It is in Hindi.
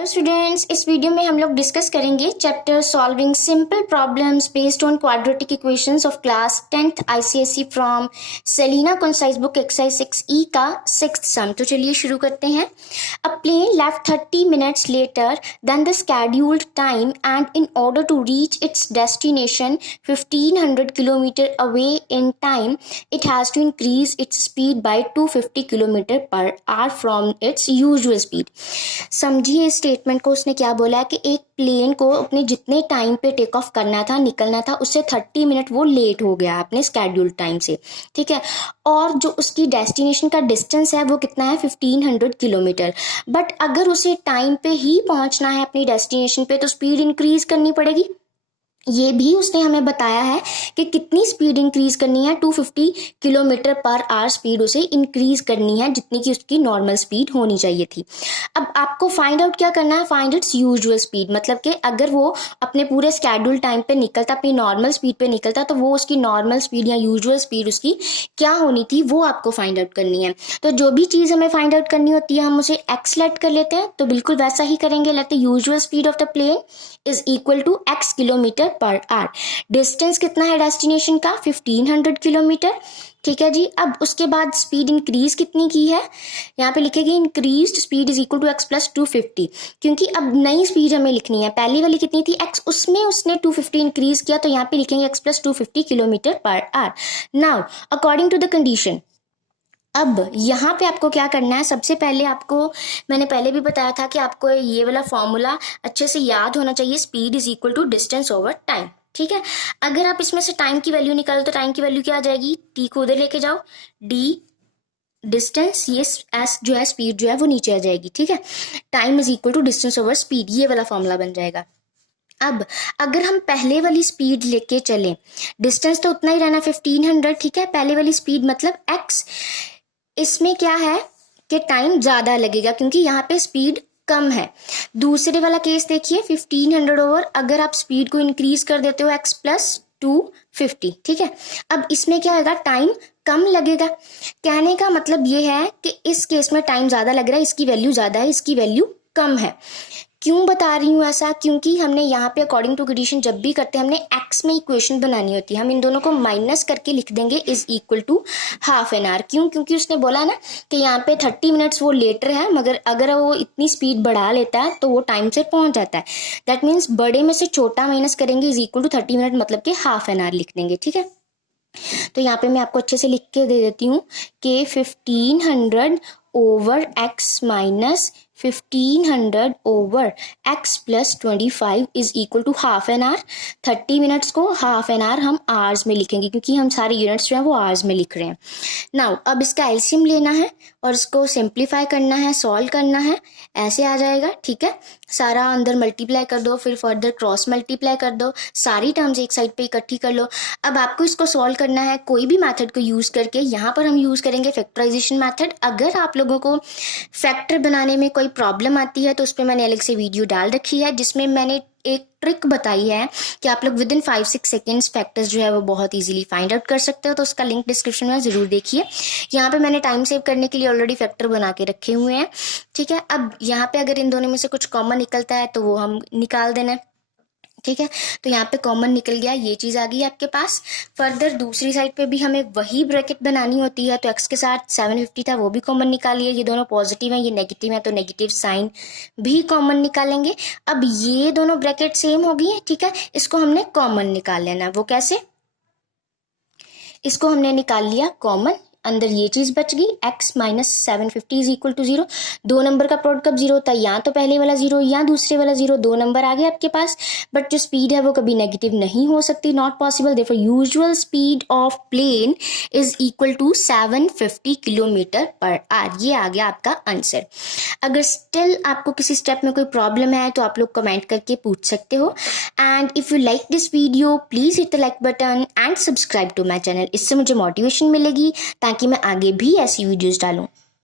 हेलो स्टूडेंट्स, इस वीडियो में हम लोग डिस्कस करेंगे chapter solving simple problems based on quadratic equations of class 10th ICSE from Selina concise book exercise 6E का 6th सम। तो चलिए शुरू करते हैं। A plane left 30 minutes later than the scheduled time and in order to reach its destination 1500 km away in time, it has to increase its speed by 250 km per hour from its usual speed। समझिए इस स्टेटमेंट को। उसने क्या बोला है कि एक प्लेन को अपने जितने टाइम पे टेक ऑफ करना था, निकलना था, उससे 30 मिनट वो लेट हो गया अपने स्केड्यूल्ड टाइम से, ठीक है। और जो उसकी डेस्टिनेशन का डिस्टेंस है वो कितना है, 1500 किलोमीटर। बट अगर उसे टाइम पे ही पहुंचना है अपनी डेस्टिनेशन पे तो स्पीड इंक्रीज करनी पड़ेगी। ये भी उसने हमें बताया है कि कितनी स्पीड इंक्रीज करनी है, 250 किलोमीटर पर आवर स्पीड उसे इंक्रीज करनी है, जितनी की उसकी नॉर्मल स्पीड होनी चाहिए थी। अब आपको फाइंड आउट क्या करना है, फाइंड इट्स यूजुअल स्पीड। मतलब कि अगर वो अपने पूरे स्केड्यूल टाइम पे निकलता, अपनी नॉर्मल स्पीड पे निकलता, तो वो उसकी नॉर्मल स्पीड या यूजुअल स्पीड उसकी क्या होनी थी, वो आपको फाइंड आउट करनी है। तो जो भी चीज़ हमें फाइंड आउट करनी होती है हम उसे एक्स लेट कर लेते हैं, तो बिल्कुल वैसा ही करेंगे। Let the usual speed of the plane is equal to x kilometre per hour. Distance कितना है डेस्टिनेशन का, 1500 किलोमीटर, ठीक है जी। अब उसके बाद स्पीड इंक्रीज कितनी की है, यहाँ पे लिखेगी increased speed is equal to x plus 250, क्योंकि अब नई स्पीड हमें लिखनी है। पहली वाली कितनी थी x, उसमें उसने 250 इंक्रीज किया, तो यहाँ पे लिखेंगे x plus 250 kilometre per hour. Now according to the condition, अब यहाँ पे आपको क्या करना है, सबसे पहले आपको, मैंने पहले भी बताया था कि आपको ये वाला फॉर्मूला अच्छे से याद होना चाहिए, speed is equal to distance over time, ठीक है। अगर आप इसमें से टाइम की वैल्यू निकालो तो टाइम की वैल्यू क्या आ जाएगी, टी को उधर लेके जाओ, डी डिस्टेंस, ये एस जो है स्पीड जो है वो नीचे आ जाएगी, ठीक है। Time is equal to distance over speed, ये वाला फॉर्मूला बन जाएगा। अब अगर हम पहले वाली स्पीड लेके चलें, डिस्टेंस तो उतना ही रहना 1500, ठीक है। पहले वाली स्पीड मतलब x, इसमें क्या है कि टाइम ज़्यादा लगेगा क्योंकि यहाँ पे स्पीड कम है। दूसरे वाला केस देखिए, 1500 ओवर, अगर आप स्पीड को इंक्रीज कर देते हो x प्लस 250, ठीक है। अब इसमें क्या होगा, टाइम कम लगेगा। कहने का मतलब ये है कि इस केस में टाइम ज़्यादा लग रहा है, इसकी वैल्यू ज़्यादा है, इसकी वैल्यू कम है। क्यों बता रही हूँ ऐसा, क्योंकि हमने यहाँ पे अकॉर्डिंग टू कंडीशन जब भी करते हैं हमने एक्स में इक्वेशन बनानी होती है, हम इन दोनों को माइनस करके लिख देंगे is equal to half an hour. क्यों, क्योंकि उसने बोला ना कि यहाँ पे 30 मिनट्स वो लेटर है, मगर अगर वो इतनी स्पीड बढ़ा लेता है तो वो टाइम से पहुंच जाता है। दैट मीन्स बड़े में से छोटा माइनस करेंगे इज इक्वल टू 30 मिनट, मतलब कि हाफ एन आवर लिख देंगे, ठीक है। तो यहाँ पे मैं आपको अच्छे से लिख के दे देती हूँ कि 1500 over x minus 1500 over x plus 25 is equal to half an hour. 30 minutes को हाफ एन आवर हम आवर्स में लिखेंगे क्योंकि हम सारे यूनिट्स जो है वो आवर्स में लिख रहे हैं। नाउ अब इसका एलसीएम लेना है और इसको सिंप्लीफाई करना है, सॉल्व करना है, ऐसे आ जाएगा, ठीक है। सारा अंदर मल्टीप्लाई कर दो, फिर फर्दर क्रॉस मल्टीप्लाई कर दो, सारी टर्म्स एक साइड पे इकट्ठी कर लो। अब आपको इसको सॉल्व करना है कोई भी मेथड को यूज़ करके। यहाँ पर हम यूज़ करेंगे फैक्टराइजेशन मेथड। अगर आप लोगों को फैक्टर बनाने में कोई प्रॉब्लम आती है तो उस पर मैंने अलग से वीडियो डाल रखी है, जिसमें मैंने एक ट्रिक बताई है कि आप लोग विद इन 5-6 सेकेंड्स फैक्टर्स जो है वो बहुत इजीली फाइंड आउट कर सकते हो। तो उसका लिंक डिस्क्रिप्शन में ज़रूर देखिए। यहाँ पे मैंने टाइम सेव करने के लिए ऑलरेडी फैक्टर बना के रखे हुए हैं, ठीक है। अब यहाँ पे अगर इन दोनों में से कुछ कॉमन निकलता है तो वो हम निकाल देना है, ठीक है। तो यहाँ पे कॉमन निकल गया, ये चीज़ आ गई आपके पास। फर्दर दूसरी साइड पे भी हमें वही ब्रैकेट बनानी होती है, तो x के साथ 750 था वो भी कॉमन निकालिए। ये दोनों पॉजिटिव है, ये नेगेटिव है, तो नेगेटिव साइन भी कॉमन निकालेंगे। अब ये दोनों ब्रैकेट सेम हो गई है, ठीक है। इसको हमने कॉमन निकाल लेना है। वो कैसे, इसको हमने निकाल लिया कॉमन, अंदर ये चीज़ बच गई, x minus 750 is equal to 0। दो नंबर का प्रोडक्ट कब जीरो होता है, या तो पहले वाला जीरो या दूसरे वाला जीरो, दो नंबर आ गए आपके पास। बट जो स्पीड है वो कभी नेगेटिव नहीं हो सकती, not possible. Therefore usual speed of plane is equal to 750 kilometre per hour. ये आ गया आपका आंसर। अगर स्टिल आपको किसी स्टेप में कोई प्रॉब्लम है तो आप लोग कमेंट करके पूछ सकते हो। And if you like this video please hit the like button and subscribe to my channel. इससे मुझे मोटिवेशन मिलेगी ताकि मैं आगे भी ऐसी वीडियोस डालूं।